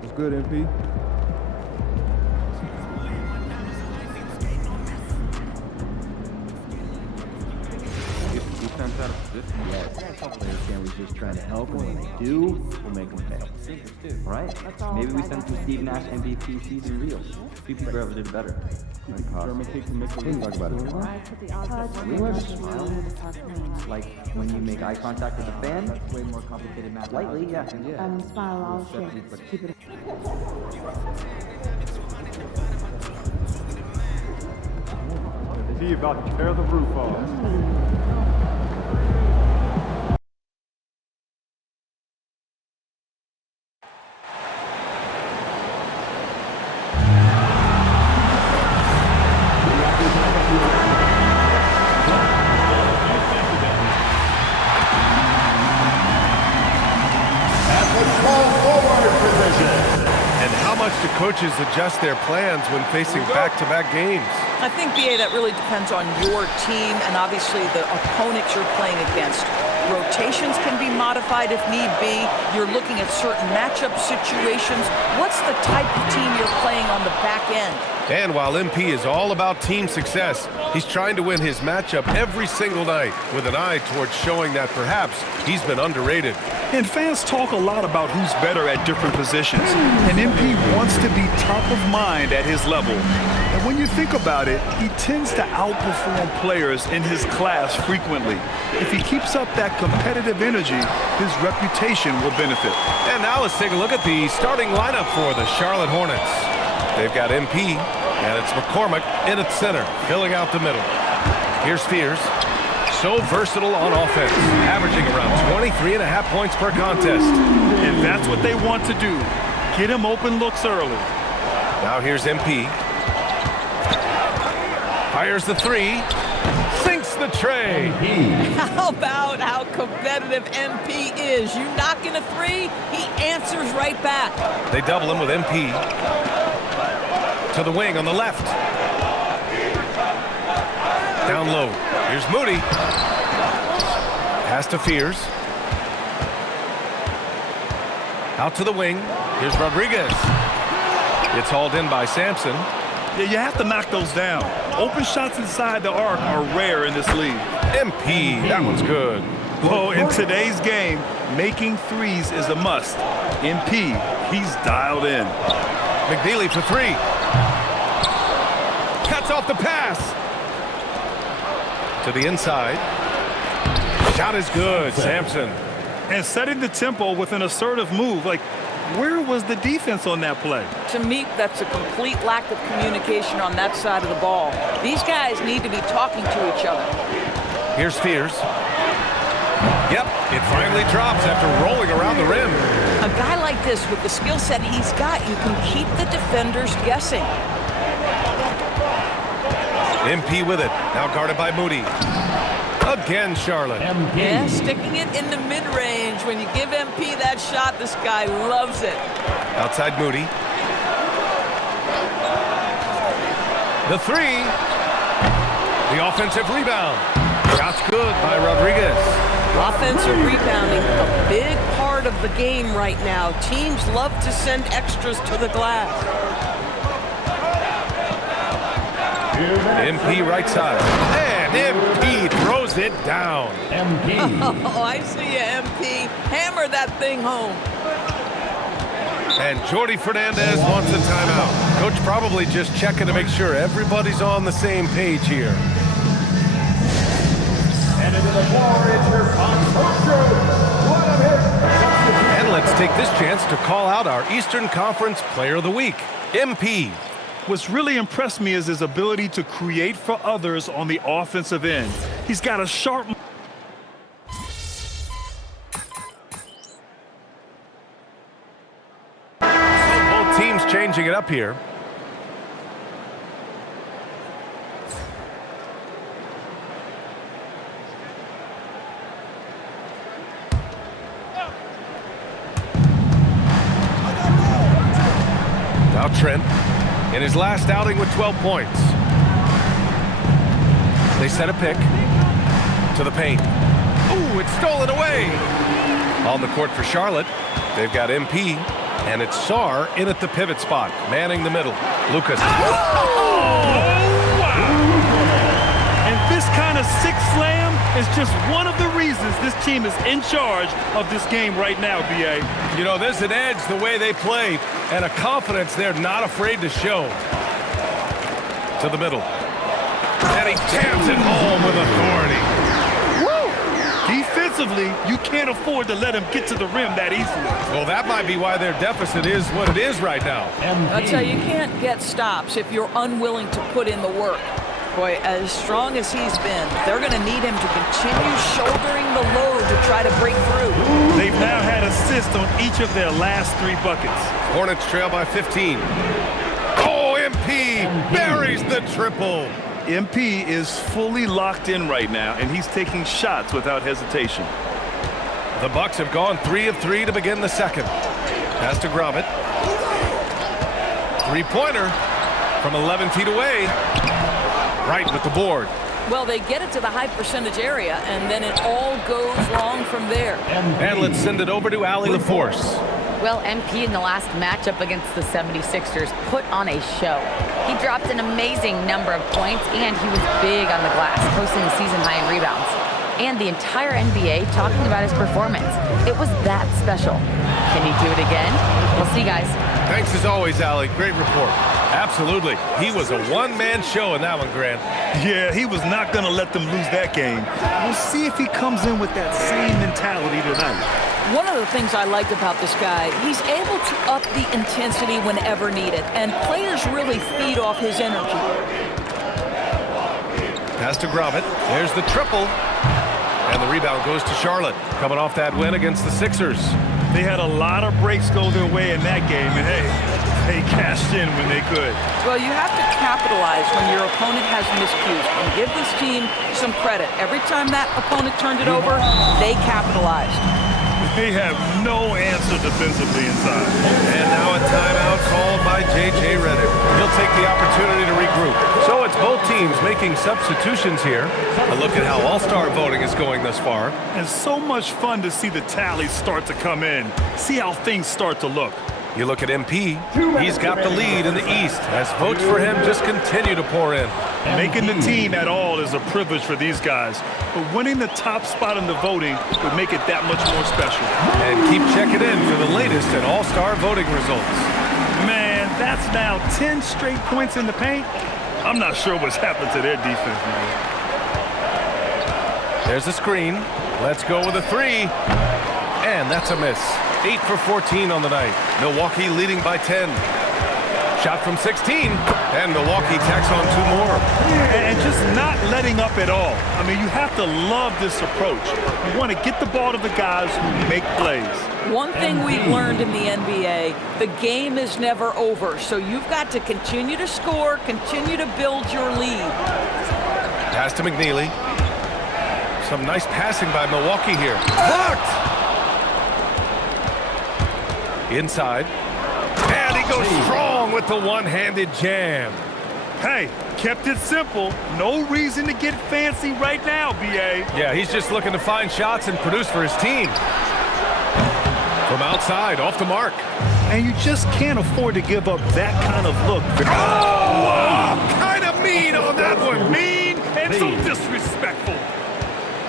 What's good, MP? Defense out of position. Yeah, some players can't resist trying to help, and when they do, we'll make them pay. All right? Maybe we send some Steve Nash MVP season reels. PP Brothers did better. German kick to make the lead. Talk about it. Reels? Like when you make eye contact with a fan? That's way more complicated math. Lightly, yeah. Smile all shit. Keep it. Is he about to tear the roof off? Do coaches adjust their plans when facing back-to-back games? I think, BA, that really depends on your team and obviously the opponents you're playing against. Rotations can be modified if need be. You're looking at certain matchup situations. What's the type of team you're playing on the back end? And while MP is all about team success, he's trying to win his matchup every single night with an eye towards showing that perhaps he's been underrated. And fans talk a lot about who's better at different positions. And MP wants to be top of mind at his level. And when you think about it, he tends to outperform players in his class frequently. If he keeps up that competitive energy, his reputation will benefit. And now let's take a look at the starting lineup for the Charlotte Hornets. They've got MP, and it's McCormick in at center, filling out the middle. Here's Fears. So versatile on offense, averaging around 23.5 points per contest. And that's what they want to do. Get him open looks early. Now here's MP. Fires the three. Sinks the tray. How about how competitive MP is? You knock in a three, he answers right back. They double him with MP. To the wing on the left. Down low. Here's Moody. Pass to Fears. Out to the wing. Here's Rodriguez. It's hauled in by Sampson. Yeah, you have to knock those down. Open shots inside the arc are rare in this league. MP, that one's good. Well, in today's game, making threes is a must. MP, he's dialed in. McNeely for three. Cuts off the pass. To the inside. Shot is good, Sampson. And setting the tempo with an assertive move. Like, where was the defense on that play? To me, that's a complete lack of communication on that side of the ball. These guys need to be talking to each other. Here's Fears. Yep, it finally drops after rolling around the rim. A guy like this, with the skill set he's got, you can keep the defenders guessing. MP with it, now guarded by Moody. Again, Charlotte. Yeah, sticking it in the mid-range. When you give MP that shot, this guy loves it. Outside Moody. The three. The offensive rebound. Shot's good by Rodriguez. Offensive rebounding, a big part of the game right now. Teams love to send extras to the glass. MP right side. And MP throws it down. Oh, I see you, MP. Hammer that thing home. And Jordi Fernandez wants a timeout. Coach probably just checking to make sure everybody's on the same page here. And into the floor, it's your And let's take this chance to call out our Eastern Conference Player of the Week, MP. What's really impressed me is his ability to create for others on the offensive end. He's got a sharp... Both teams changing it up here. Now Trent, in his last outing with 12 points. They set a pick to the paint. Ooh, it's stolen away. On the court for Charlotte, they've got MP. And it's Sarr in at the pivot spot, manning the middle. Lucas. And this kind of sick slam is just one of the reasons this team is in charge of this game right now, B.A. You know, there's an edge the way they play and a confidence they're not afraid to show. To the middle. And he jams it home with authority. Defensively, you can't afford to let him get to the rim that easily. Well, that might be why their deficit is what it is right now. I'll tell you, you can't get stops if you're unwilling to put in the work. Boy, as strong as he's been, they're going to need him to continue shouldering the load to try to break through. They've now had assists on each of their last 3 buckets. Hornets trail by 15. Oh, MP buries the triple. MP is fully locked in right now, and he's taking shots without hesitation. The Bucks have gone 3 of 3 to begin the second. Pass to Gromit. Three-pointer from 11 feet away. Right with the board. Well, they get it to the high percentage area, and then it all goes wrong from there. And let's send it over to Allie LaForce. Well, MP in the last matchup against the 76ers put on a show. He dropped an amazing number of points, and he was big on the glass, posting a season-high in rebounds. And the entire NBA talking about his performance. It was that special. Can he do it again? We'll see, guys. Thanks as always, Allie. Great report. Absolutely. He was a one-man show in that one, Grant. Yeah, he was not going to let them lose that game. We'll see if he comes in with that same mentality tonight. One of the things I like about this guy, he's able to up the intensity whenever needed, and players really feed off his energy. Pass to Gromit. There's the triple. And the rebound goes to Charlotte, coming off that win against the Sixers. They had a lot of breaks go their way in that game, and hey, they cashed in when they could. Well, you have to capitalize when your opponent has miscues, and give this team some credit. Every time that opponent turned it over, they capitalized. They have no answer defensively inside. And now a timeout called by J.J. Redick. He'll take the opportunity to regroup. So it's both teams making substitutions here. A look at how all-star voting is going thus far. And so much fun to see the tallies start to come in. See how things start to look. You look at MP. He's got the lead in the East as votes for him just continue to pour in. Making the team at all is a privilege for these guys. But winning the top spot in the voting would make it that much more special. And keep checking in for the latest in all-star voting results. Man, that's now 10 straight points in the paint. I'm not sure what's happened to their defense, man. There's a screen. Let's go with a 3. And that's a miss. 8 for 14 on the night. Milwaukee leading by 10. Shot from 16, and Milwaukee tacks on 2 more. And just not letting up at all. I mean, you have to love this approach. You want to get the ball to the guys who make plays. One thing we've learned in the NBA, the game is never over, so you've got to continue to score, continue to build your lead. Pass to McNeely. Some nice passing by Milwaukee here. Blocked! Inside. And he goes strong with the one-handed jam. Hey, kept it simple. No reason to get fancy right now, B.A. Yeah, he's just looking to find shots and produce for his team. From outside, off the mark. And you just can't afford to give up that kind of look. Oh! Kind of mean on that one. Mean and so disrespectful.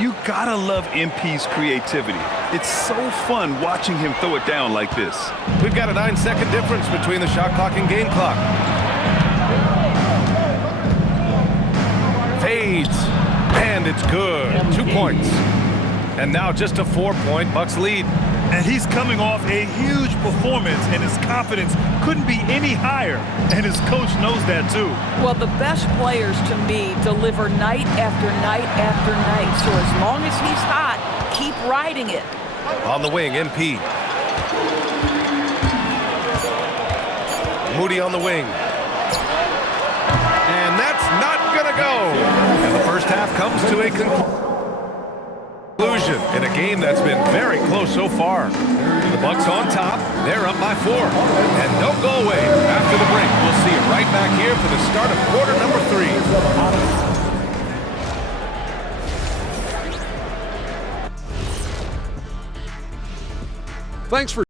You gotta love MP's creativity. It's so fun watching him throw it down like this. We've got a 9-second difference between the shot clock and game clock. Fades. And it's good. 2 points. And now just a 4-point Bucks lead. And he's coming off a huge performance, and his confidence couldn't be any higher. And his coach knows that too. Well, the best players to me deliver night after night after night. So as long as he's hot, keep riding it. On the wing, MP. Moody on the wing. And that's not gonna go. And the first half comes to a conclusion in a game that's been very close so far. The Bucks on top. They're up by 4. And don't go away. After the break, we'll see you right back here for the start of quarter number 3. Thanks for